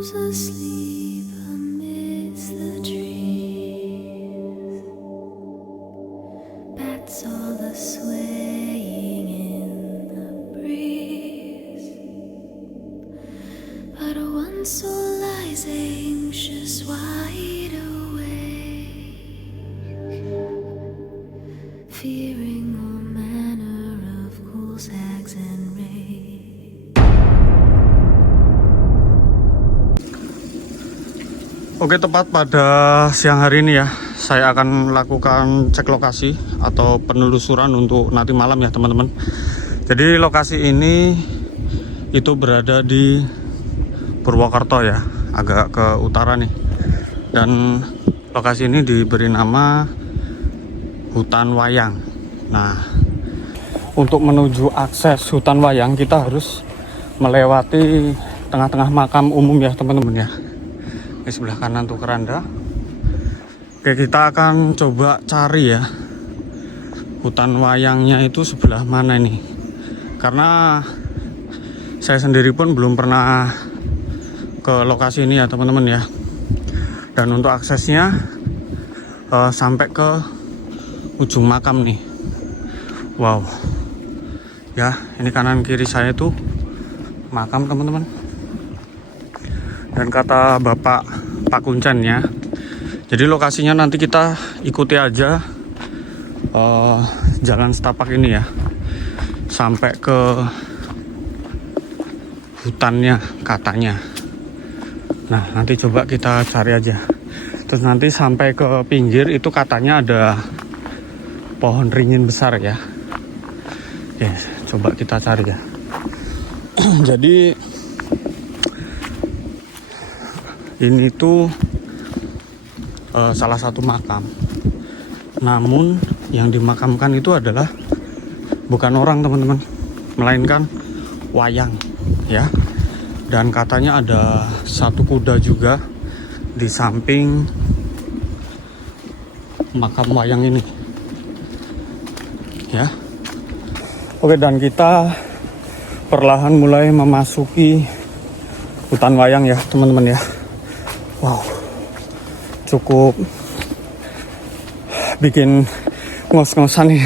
Who's asleep amidst the trees? Bats all the swaying in the breeze. But one soul lies anxious, wide awake, fearing all manner of ghouls, hags, and wraiths. Oke, tepat pada siang hari ini ya, saya akan melakukan cek lokasi atau penelusuran untuk nanti malam ya teman-teman. Jadi lokasi ini itu berada di Purwokerto ya, agak ke utara nih. Dan lokasi ini diberi nama Hutan Wayang. Nah, untuk menuju akses Hutan Wayang kita harus melewati tengah-tengah makam umum ya teman-teman ya. Di sebelah kanan tuh keranda. Oke, kita akan coba cari ya hutan wayangnya itu sebelah mana ini, karena saya sendiri pun belum pernah ke lokasi ini ya teman-teman ya. Dan untuk aksesnya sampai ke ujung makam nih. Wow ya, ini kanan kiri saya tuh makam teman-teman. Dan kata Bapak Pak Kuncen ya, jadi lokasinya nanti kita ikuti aja jalan setapak ini ya, sampai ke hutannya katanya. Nah, nanti coba kita cari aja. Terus nanti sampai ke pinggir itu katanya ada pohon ringin besar ya. Oke, coba kita cari ya. Jadi ini tuh salah satu makam. Namun yang dimakamkan itu adalah bukan orang teman-teman, melainkan wayang ya. Dan katanya ada satu kuda juga di samping makam wayang ini ya. Oke, dan kita perlahan mulai memasuki hutan wayang ya teman-teman ya. Wow, cukup bikin ngos-ngosan nih.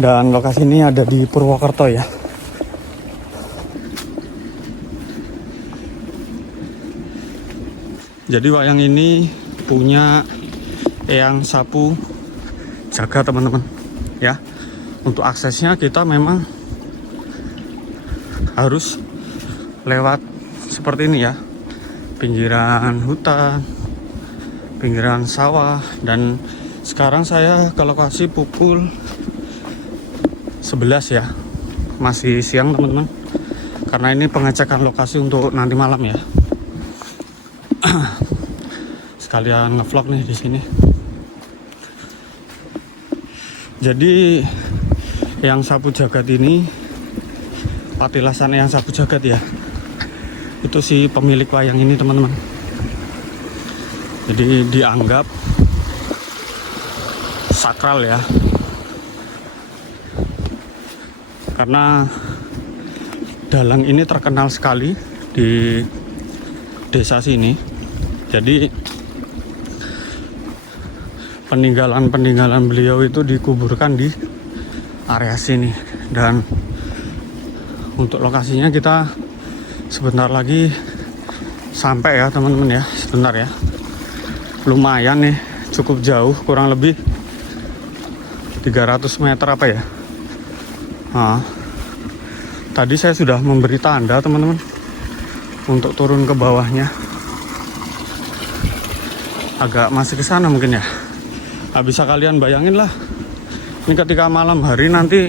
Dan lokasi ini ada di Purwokerto ya. Jadi wayang ini punya Eyang Sapu Jaga teman-teman ya. Untuk aksesnya kita memang harus lewat seperti ini ya, pinggiran hutan, pinggiran sawah. Dan sekarang saya ke lokasi pukul 11 ya, masih siang teman-teman, karena ini pengecekan lokasi untuk nanti malam ya. Sekalian ngevlog nih di sini. Jadi Eyang Sapu Jagat ini, patilasan Eyang Sapu Jagat ya, itu si pemilik wayang ini teman-teman. Jadi dianggap sakral ya, karena dalang ini terkenal sekali di desa sini. Jadi peninggalan beliau itu dikuburkan di area sini. Dan untuk lokasinya kita sebentar lagi sampai ya teman-teman ya. Sebentar ya, lumayan nih, cukup jauh, kurang lebih 300 meter apa ya. Nah, tadi saya sudah memberi tanda teman-teman untuk turun ke bawahnya. Agak masih ke sana mungkin ya. Nah, bisa kalian bayangin lah, ini ketika malam hari nanti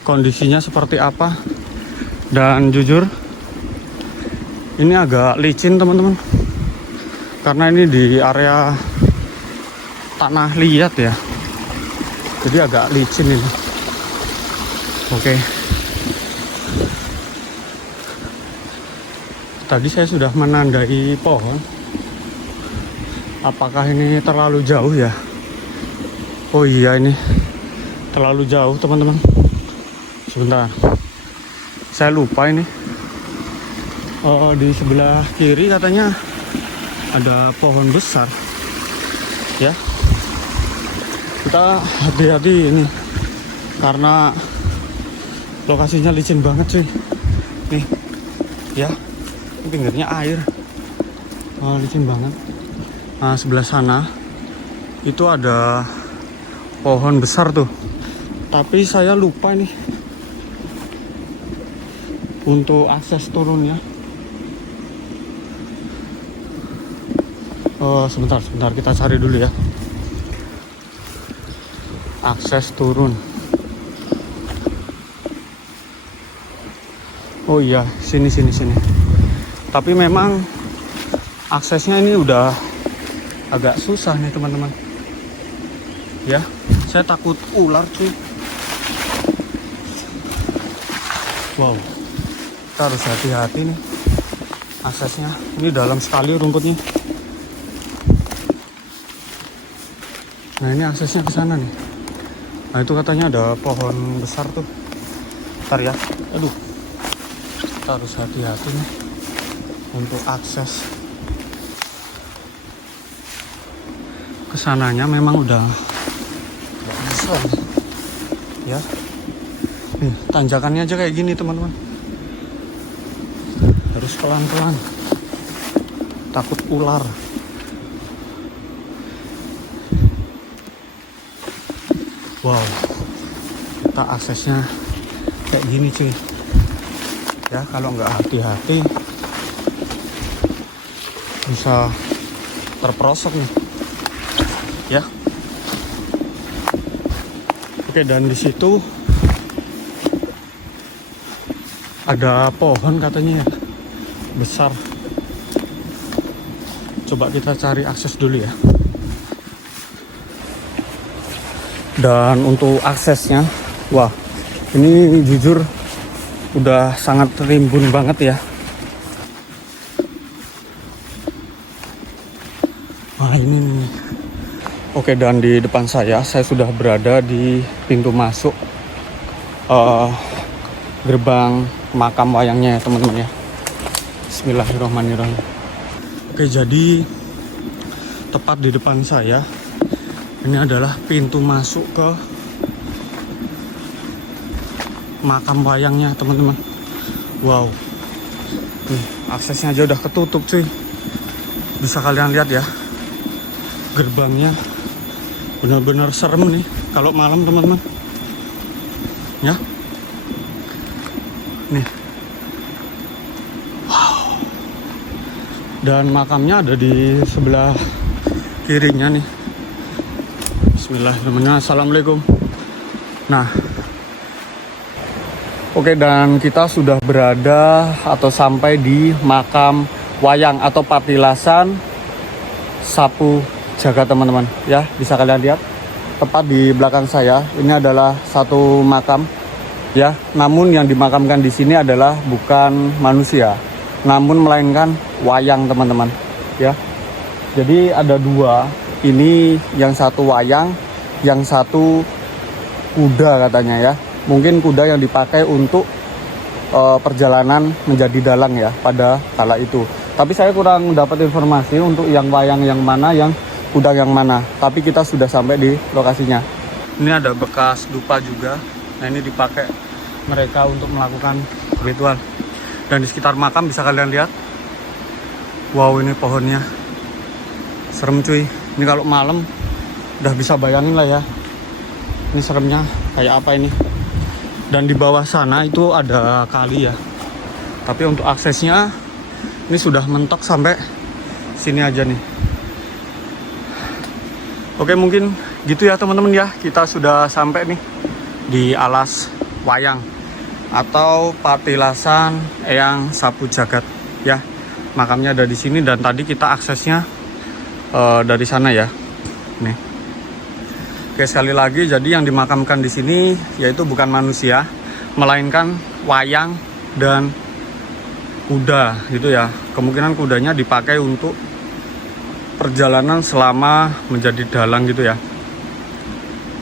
kondisinya seperti apa. Dan jujur ini agak licin teman-teman, karena ini di area tanah liat ya, jadi agak licin ini. Oke, tadi saya sudah menandai pohon. Apakah ini terlalu jauh ya? Oh iya, ini terlalu jauh teman-teman. Sebentar, saya lupa ini. Di sebelah kiri katanya ada pohon besar. Ya. Kita hati-hati ini. Karena lokasinya licin banget sih. Nih. Ya. Ini pinggirnya air. Licin banget. Nah, sebelah sana itu ada pohon besar tuh. Tapi saya lupa nih untuk akses turunnya. Sebentar kita cari dulu ya. Akses turun. Oh iya, sini. Tapi memang aksesnya ini udah agak susah nih teman-teman. Ya, saya takut ular cuy. Wow, kita harus hati-hati nih aksesnya. Ini dalam sekali rumputnya. Nah, ini aksesnya ke sana nih. Nah, itu katanya ada pohon besar tuh. Bentar ya. Aduh. Kita harus hati-hati nih untuk akses ke sananya. Memang udah bisa nih. Ya. Nih, tanjakannya aja kayak gini teman-teman. Harus pelan-pelan. Takut ular. Wow. Kita aksesnya kayak gini cuy. Ya, kalau nggak hati-hati bisa terperosok nih. Ya. Oke, dan di situ ada pohon katanya ya, besar. Coba kita cari akses dulu ya. Dan untuk aksesnya, wah, ini jujur udah sangat rimbun banget ya. Wah, ini. Oke, dan di depan saya sudah berada di pintu masuk gerbang makam wayangnya ya teman-teman ya. Bismillahirrahmanirrahim. Oke, jadi tepat di depan saya ini adalah pintu masuk ke makam wayangnya teman-teman. Wow, nih aksesnya aja udah ketutup cuy. Bisa kalian lihat ya, gerbangnya benar-benar serem nih kalau malam teman-teman ya. Nih, wow. Dan makamnya ada di sebelah kirinya nih. Bismillahirrahmanirrahim. Assalamualaikum. Nah, oke, dan kita sudah berada atau sampai di makam wayang atau patilasan Sapu Jagat teman-teman ya. Bisa kalian lihat tepat di belakang saya ini adalah satu makam ya, namun yang dimakamkan di sini adalah bukan manusia, namun melainkan wayang teman-teman ya. Jadi ada dua, ini yang satu wayang, yang satu kuda katanya ya. Mungkin kuda yang dipakai untuk perjalanan menjadi dalang ya pada kala itu. Tapi saya kurang dapat informasi untuk yang wayang yang mana, yang kuda yang mana. Tapi kita sudah sampai di lokasinya. Ini ada bekas dupa juga. Nah, ini dipakai mereka untuk melakukan ritual. Dan di sekitar makam bisa kalian lihat. Wow, ini pohonnya serem cuy. Ini kalau malam udah bisa bayangin lah ya. Ini seremnya kayak apa ini. Dan di bawah sana itu ada kali ya. Tapi untuk aksesnya ini sudah mentok sampai sini aja nih. Oke, mungkin gitu ya teman-teman ya. Kita sudah sampai nih di alas wayang atau patilasan Eyang Sapu Jagat ya. Makamnya ada di sini dan tadi kita aksesnya dari sana ya. Nih. Oke, sekali lagi, jadi yang dimakamkan di sini yaitu bukan manusia, melainkan wayang dan kuda gitu ya. Kemungkinan kudanya dipakai untuk perjalanan selama menjadi dalang gitu ya.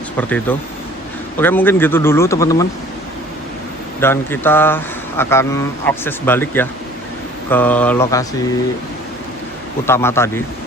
Seperti itu. Oke, mungkin gitu dulu teman-teman. Dan kita akan akses balik ya ke lokasi utama tadi.